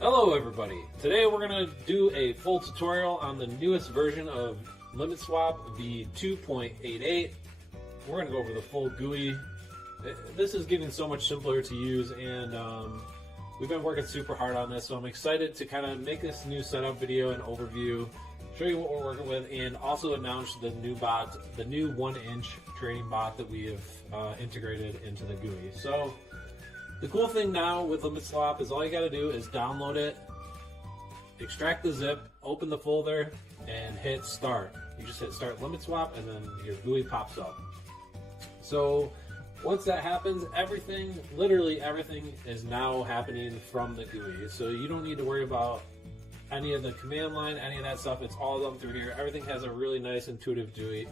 Hello everybody! Today we're going to do a full tutorial on the newest version of Uniswap, the 2.88. We're going to go over the full GUI. This is getting so much simpler to use, and we've been working super hard on this, so I'm excited to kind of make this new setup video and overview, show you what we're working with, and also announce the new bot, the new 1-inch trading bot that we have integrated into the GUI. So the cool thing now with Uniswap is all you got to do is download it, extract the zip, open the folder, and hit start. You just hit start Uniswap, and then your GUI pops up. So once that happens, everything, literally everything, is now happening from the GUI. So you don't need to worry about any of the command line, any of that stuff. It's all done through here. Everything has a really nice intuitive GUI,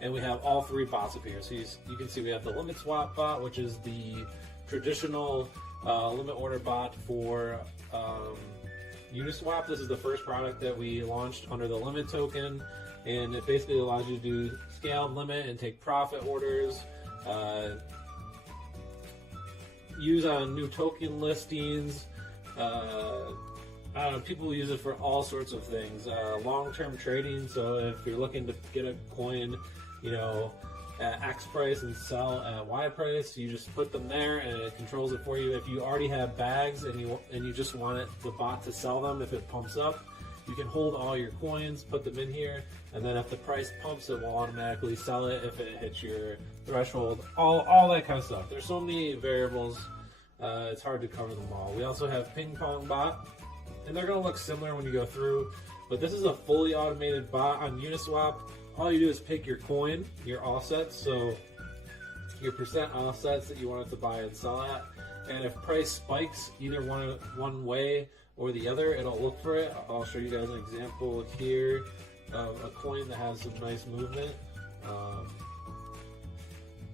and we have all three bots up here. So you can see we have the Uniswap bot, which is the traditional limit order bot for Uniswap. This is the first product that we launched under the limit token, and it basically allows you to do scaled limit and take profit orders, use on new token listings. I don't know, people use it for all sorts of things. Long-term trading, so if you're looking to get a coin, you know, at X price and sell at Y price, you just put them there and it controls it for you. If you already have bags and you just want the bot to sell them, if it pumps up, you can hold all your coins, put them in here, and then if the price pumps, it will automatically sell it if it hits your threshold. All that kind of stuff. There's so many variables, it's hard to cover them all. We also have ping pong bot, and they're going to look similar when you go through, but this is a fully automated bot on Uniswap. All you do is pick your coin, your offsets, so your percent offsets that you want it to buy and sell at, and if price spikes either one way or the other, it'll look for it. I'll show you guys an example here of a coin that has some nice movement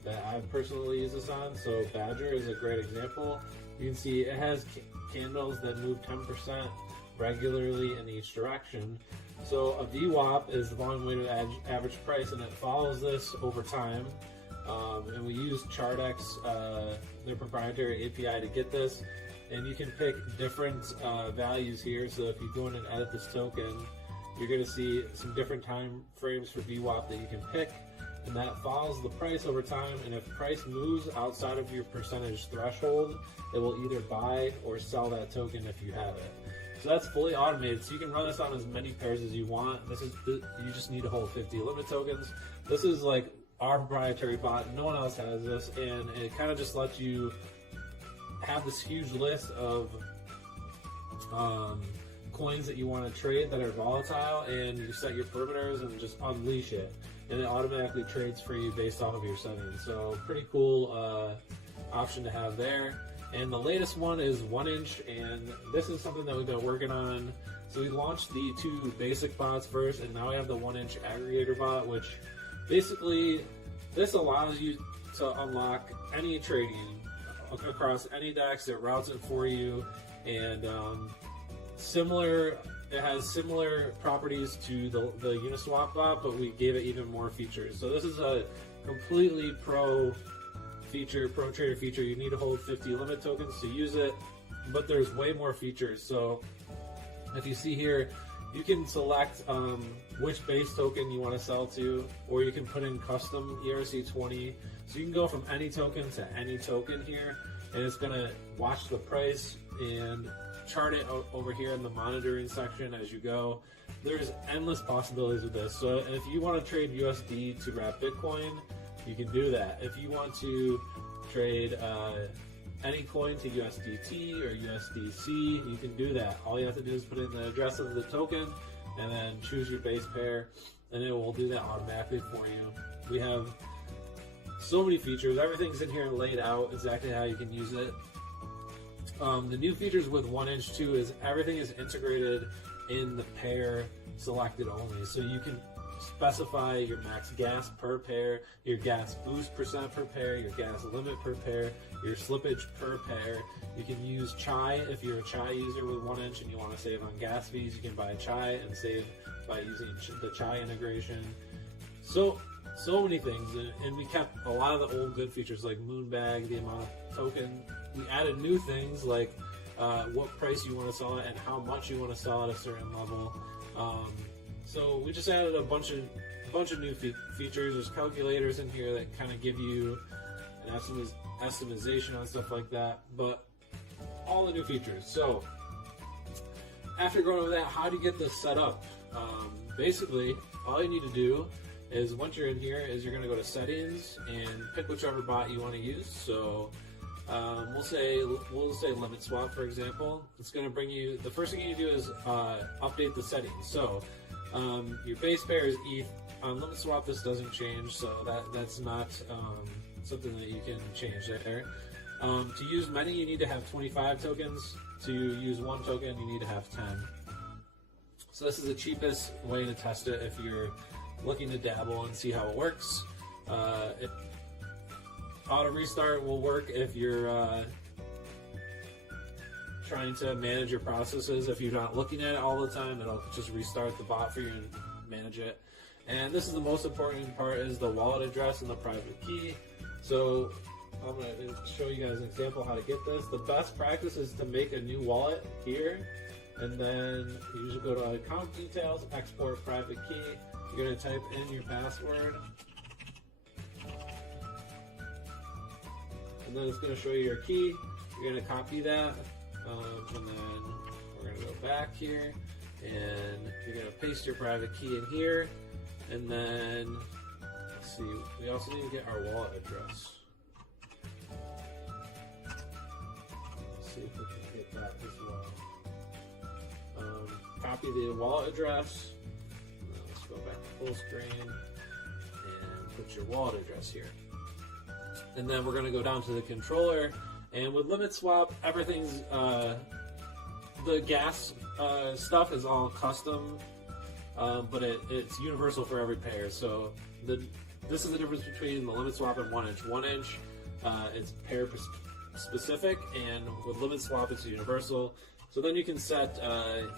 that I personally use this on. So Badger is a great example. You can see it has candles that move 10% regularly in each direction. So a VWAP is the long weighted average price, and it follows this over time. And we use ChartX, their proprietary API, to get this. And you can pick different values here. So if you go in and edit this token, you're going to see some different time frames for VWAP that you can pick, and that follows the price over time. And if price moves outside of your percentage threshold, it will either buy or sell that token if you have it. So that's fully automated, so you can run this on as many pairs as you want. You just need to hold 50 limit tokens. This is like our proprietary bot. No one else has this, and it kind of just lets you have this huge list of coins that you want to trade that are volatile, and you set your perimeters and just unleash it, and it automatically trades for you based off of your settings. So pretty cool option to have there. And the latest one is 1-inch, and this is something that we've been working on. So we launched the two basic bots first, and now we have the 1-inch aggregator bot, which basically this allows you to unlock any trading across any DEX. It routes it for you, and it has similar properties to the Uniswap bot, but we gave it even more features. So this is a completely pro trader feature. You need to hold 50 limit tokens to use it, but there's way more features. So if you see here, you can select which base token you want to sell to, or you can put in custom ERC20. So you can go from any token to any token here, and it's going to watch the price and chart it over here in the monitoring section as you go. There's endless possibilities with this. So if you want to trade USD to wrap Bitcoin, you can do that. If you want to trade any coin to USDT or USDC, you can do that. All you have to do is put in the address of the token and then choose your base pair, and it will do that automatically for you. We have so many features. Everything's in here laid out exactly how you can use it. The new features with 1-inch too is everything is integrated in the pair selected only. So you can specify your max gas per pair, your gas boost percent per pair, your gas limit per pair, your slippage per pair. You can use Chai if you're a Chai user with 1-inch and you want to save on gas fees. You can buy Chai and save by using the Chai integration. So many things, and we kept a lot of the old good features like Moonbag, the amount of token. We added new things like what price you want to sell it and how much you want to sell at a certain level. So we just added a bunch of new features. There's calculators in here that kind of give you an estimation on stuff like that, but all the new features. So after going over that, how do you get this set up? Basically, all you need to do is once you're in here is you're going to go to settings and pick whichever bot you want to use. So we'll say limit swap, for example. It's going to bring you, the first thing you do is update the settings. So your base pair is ETH. On limit swap, this doesn't change, so that's not something that you can change there. To use many, you need to have 25 tokens. To use one token, you need to have 10. So this is the cheapest way to test it if you're looking to dabble and see how it works. Auto restart will work if you're trying to manage your processes. If you're not looking at it all the time, it'll just restart the bot for you and manage it. And this is the most important part, is the wallet address and the private key. So I'm going to show you guys an example how to get this. The best practice is to make a new wallet here, and then you usually go to account details, export private key. You're going to type in your password, and then it's going to show you your key. You're going to copy that, and then we're going to go back here, and you're going to paste your private key in here, and then let's see, we also need to get our wallet address. Let's see if we can get that as well. Copy the wallet address. Let's go back to full screen and put your wallet address here. And then we're going to go down to the controller. And with limit swap, everything's the gas stuff is all custom, but it's universal for every pair. So this is the difference between the limit swap and 1inch. 1inch, it's pair specific, and with limit swap, it's universal. So then you can set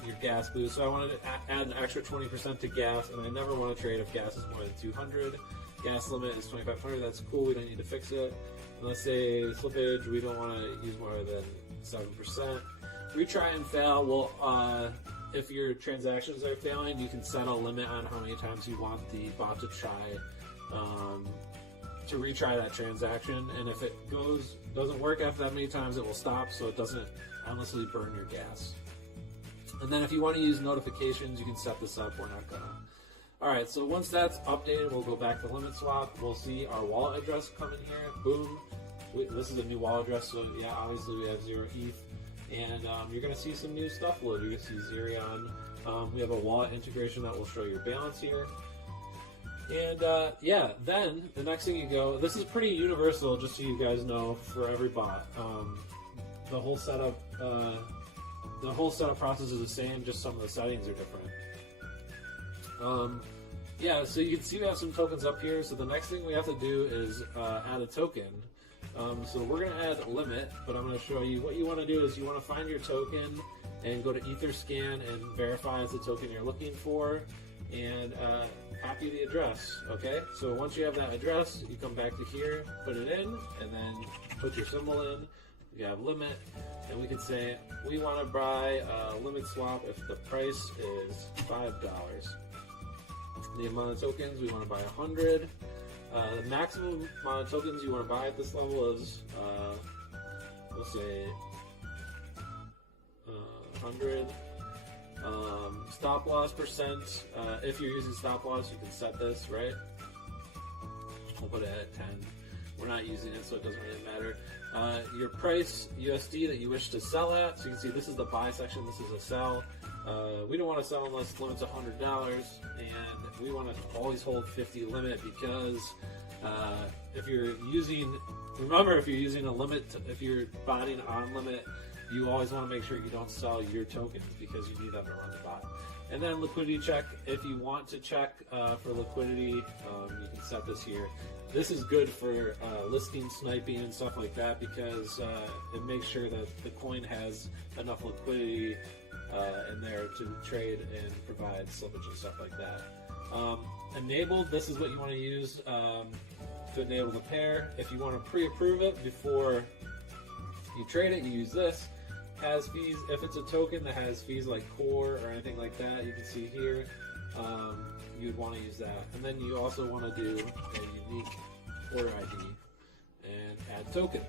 your gas boost. So I wanted to add an extra 20% to gas, and I never want to trade if gas is more than 200. Gas limit is 2,500. That's cool. We don't need to fix it. And let's say slippage, we don't want to use more than 7%. Retry and fail. Well, if your transactions are failing, you can set a limit on how many times you want the bot to try to retry that transaction. And if it doesn't work after that many times, it will stop, so it doesn't endlessly burn your gas. And then if you want to use notifications, you can set this up. We're not gonna. Alright, so once that's updated, we'll go back to limit swap. We'll see our wallet address come in here. Boom. This is a new wallet address, so yeah, obviously we have 0 ETH. And you're going to see some new stuff loaded. You can see Zerion. We have a wallet integration that will show your balance here. And yeah, then the next thing you go, this is pretty universal, just so you guys know, for every bot. The whole setup process is the same, just some of the settings are different. Yeah, so you can see we have some tokens up here. So the next thing we have to do is add a token. So we're going to add a limit, but I'm going to show you what you want to do is you want to find your token and go to Etherscan and verify it's the token you're looking for, and copy the address. Okay, so once you have that address, you come back to here, put it in, and then put your symbol in. You have limit, and we can say we want to buy a limit swap if the price is $5. The amount of tokens, we want to buy 100. The maximum amount of tokens you want to buy at this level is, we'll say, 100. Stop loss percent. If you're using stop loss, you can set this, right? We'll put it at 10. We're not using it, so it doesn't really matter. Your price, USD, that you wish to sell at. So you can see this is the buy section, this is a sell. We don't want to sell unless the limit's $100, and we want to always hold 50 limit because if you're using a limit, if you're botting on limit, you always want to make sure you don't sell your tokens because you need them to run the bot. And then liquidity check. If you want to check for liquidity, you can set this here. This is good for listing sniping and stuff like that because it makes sure that the coin has enough liquidity in there to trade and provide slippage and stuff like that. Enabled, this is what you want to use to enable the pair. If you want to pre-approve it before you trade it, you use this. has fees. If it's a token that has fees like core or anything like that, you can see here, you'd want to use that. And then you also want to do a unique order ID and add token.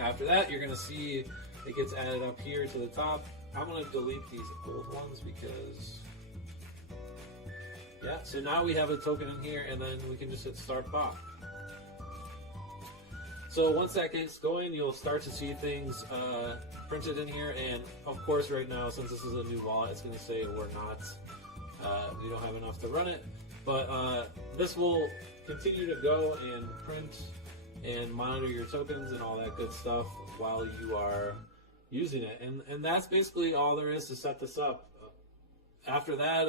After that, you're going to see it gets added up here to the top. I'm going to delete these old ones because, yeah, so now we have a token in here, and then we can just hit start bot. So once that gets going, you'll start to see things printed in here, and of course right now, since this is a new wallet, it's going to say we don't have enough to run it, but this will continue to go and print and monitor your tokens and all that good stuff while you are using it, and that's basically all there is to set this up. After that,